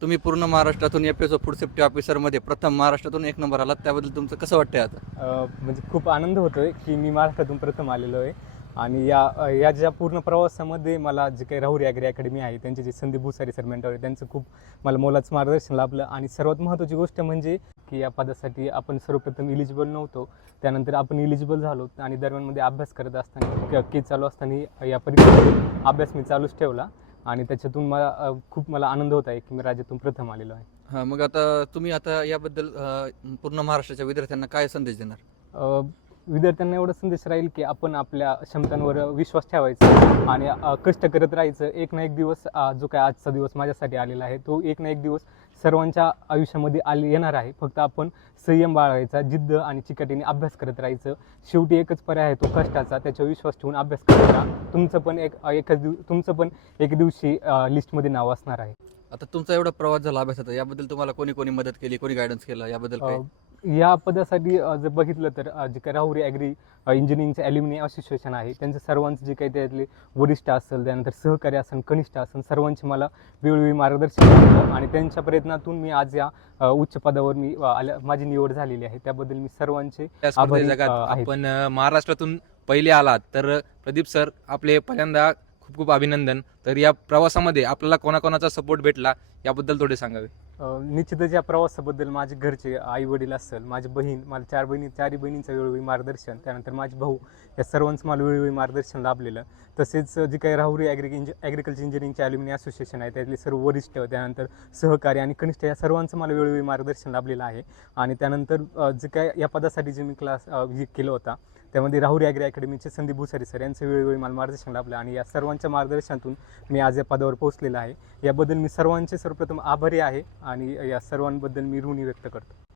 तुम्ही पूर्ण महाराष्ट्रातून एफएसओ फूड सेफ्टी ऑफिसरमध्ये प्रथम महाराष्ट्रातून एक नंबर आलात, त्याबद्दल तुमचं कसं वाटतंय आता? म्हणजे खूप आनंद होतोय की मी महाराष्ट्रातून प्रथम आलेलो आहे. आणि या ज्या पूर्ण प्रवासामध्ये मला जे काही राहुरी ॲग्री अकॅडमी आहे, त्यांचे जे संदीप भुसारी सर मेंटर आहे, त्यांचं खूप मला मोलाचं मार्गदर्शन लाभलं. आणि सर्वात महत्त्वाची गोष्ट म्हणजे की या पदासाठी आपण सर्वप्रथम इलिजिबल नव्हतो, त्यानंतर आपण इलिजिबल झालो आणि दरम्यानमध्ये अभ्यास करत असताना केस चालू असताना या परीक्षेमध्ये अभ्यास मी चालूच ठेवला आणि त्याच्यातून मला आनंद होत आहे की मी राज्यातून प्रथम आलेलो आहे. हां, मग आता तुम्ही आता याबद्दल पूर्ण महाराष्ट्राच्या विद्यार्थ्यांना काय संदेश देणार? विद्यार्थ्यांना एवढा संदेश राहील की आपण आपल्या क्षमतांवर विश्वास ठेवायचा आणि कष्ट करत राहायचं. एक ना एक दिवस जो काय आजचा दिवस माझ्यासाठी आलेला आहे, तो एक ना एक दिवस सर्वांच्या आयुष्यामध्ये येणार आहे. फक्त आपण संयम बाळगायचा, जिद्द आणि चिकाटीने अभ्यास करत राहायचं. शेवटी एकच पर्याय आहे, तो कष्टाचा. त्याच्यावर विश्वास ठेवून अभ्यास करायचा. तुमचं पण एक दिवशी लिस्टमध्ये नाव असणार आहे. आता तुमचा एवढा प्रवास झाला अभ्यासाचा, याबद्दल तुम्हाला कोणी कोणी मदत केली, कोणी गायडन्स केलं, याबद्दल काय? या पदासाठी जर बघितलं तर जे काही राहुरी ॲग्री इंजिनिअरिंगचं ॲल्युमिनी असोसिएशन आहे, त्यांचं सर्वांचं जे काही त्यातले वरिष्ठ असेल, त्यानंतर सहकारी असेल, कनिष्ठ असेल, सर्वांचे मला वेळोवेळी मार्गदर्शन केलं आणि त्यांच्या प्रयत्नातून मी आज या उच्च पदावर माझी निवड झालेली आहे. त्याबद्दल मी सर्वांचे आभारी जगात आहे. आपण महाराष्ट्रातून पहिले आलात, तर प्रदीप सर आपले पहिल्यांदा खूप खूप अभिनंदन. तर या प्रवासामध्ये आपल्याला कोणाकोणाचा सपोर्ट भेटला याबद्दल थोडे सांगावे. निश्चितच या प्रवासाबद्दल माझे घरचे आई वडील असेल, माझी बहीण, मला चारही बहिणींचं वेळोवेळी मार्गदर्शन, त्यानंतर माझे भाऊ, या सर्वांचं मला वेळोवेळी मार्गदर्शन लाभलेलं. तसेच जे काही राहुरी ॲग्रिकल्चर इंजिनिअरिंगचे ॲल्युमिनी असोसिएशन आहे, त्यातले सर्व वरिष्ठ, त्यानंतर सहकारी आणि कनिष्ठ, या सर्वांचं मला वेळोवेळी मार्गदर्शन लाभलेलं आहे. आणि त्यानंतर जे काय या पदासाठी जे मी क्लास केलं होता, त्यामध्ये राहुरी ॲग्री अकॅडमीचे संदीप भुसारी सर यांचं वेळोवेळी मला मार्गदर्शन लाभलं आणि या सर्वांच्या मार्गदर्शनातून मी आज या पदावर पोहोचलेला आहे. याबद्दल मी सर्वांचे सर्वप्रथम आभारी आहे आणि या सर्वांबद्दल मी ऋणी व्यक्त करतो.